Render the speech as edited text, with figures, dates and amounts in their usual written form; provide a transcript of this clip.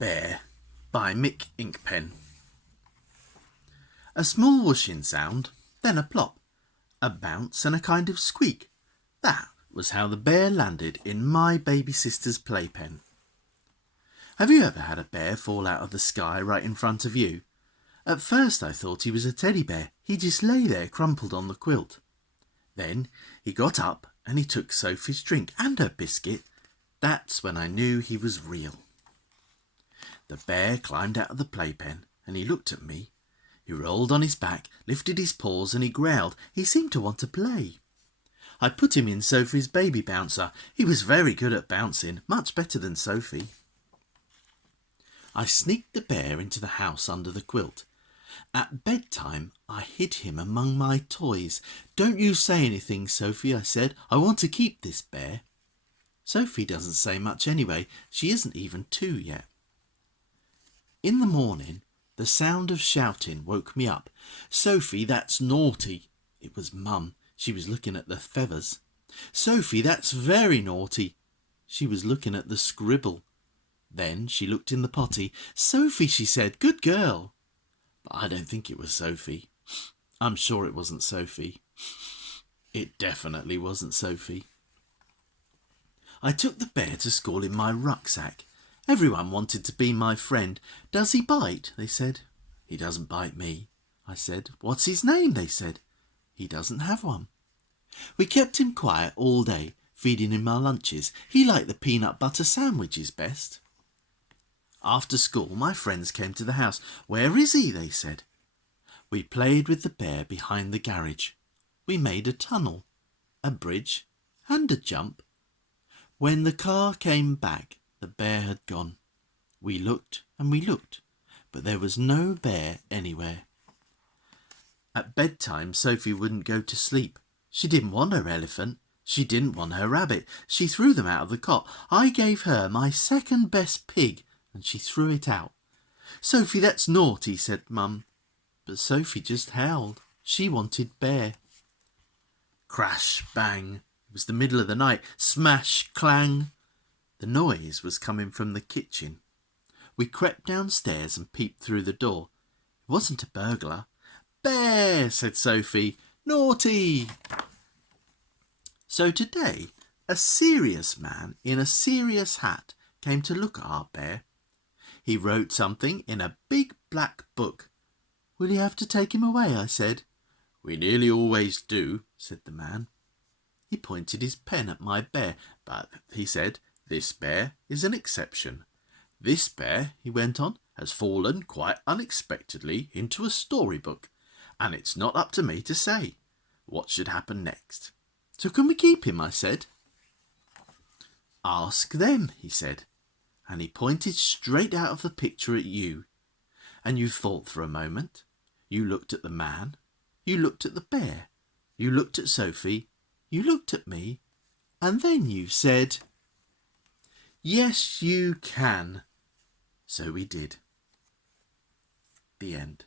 Bear by Mick Inkpen. A small whooshing sound, then a plop, a bounce and a kind of squeak. That was how the bear landed in my baby sister's playpen. Have you ever had a bear fall out of the sky right in front of you? At first I thought he was a teddy bear. He just lay there crumpled on the quilt. Then he got up and he took Sophie's drink and her biscuit. That's when I knew he was real. The bear climbed out of the playpen and he looked at me. He rolled on his back, lifted his paws and he growled. He seemed to want to play. I put him in Sophie's baby bouncer. He was very good at bouncing, much better than Sophie. I sneaked the bear into the house under the quilt. At bedtime, I hid him among my toys. Don't you say anything, Sophie, I said. I want to keep this bear. Sophie doesn't say much anyway. She isn't even 2 yet. In the morning, the sound of shouting woke me up. Sophie, that's naughty. It was Mum. She was looking at the feathers. Sophie, that's very naughty. She was looking at the scribble. Then she looked in the potty. Sophie, she said, good girl. But I don't think it was Sophie. I'm sure it wasn't Sophie. It definitely wasn't Sophie. I took the bear to school in my rucksack. Everyone wanted to be my friend. Does he bite? They said. He doesn't bite me. I said. What's his name? They said. He doesn't have one. We kept him quiet all day, feeding him our lunches. He liked the peanut butter sandwiches best. After school, my friends came to the house. Where is he? They said. We played with the bear behind the garage. We made a tunnel, a bridge and a jump. When the car came back, the bear had gone. We looked and we looked, but there was no bear anywhere. At bedtime, Sophie wouldn't go to sleep. She didn't want her elephant. She didn't want her rabbit. She threw them out of the cot. I gave her my second best pig and she threw it out. Sophie, that's naughty, said Mum. But Sophie just howled. She wanted bear. Crash, bang. It was the middle of the night. Smash, clang. The noise was coming from the kitchen. We crept downstairs and peeped through the door. It wasn't a burglar. Bear, said Sophie. Naughty. So today, a serious man in a serious hat came to look at our bear. He wrote something in a big black book. Will you have to take him away? I said. We nearly always do, said the man. He pointed his pen at my bear, but he said, this bear is an exception. This bear, he went on, has fallen quite unexpectedly into a storybook, and it's not up to me to say what should happen next. So can we keep him? I said. Ask them, he said, and he pointed straight out of the picture at you. And you thought for a moment. You looked at the man. You looked at the bear. You looked at Sophie. You looked at me. And then you said, yes, you can. So we did. The end.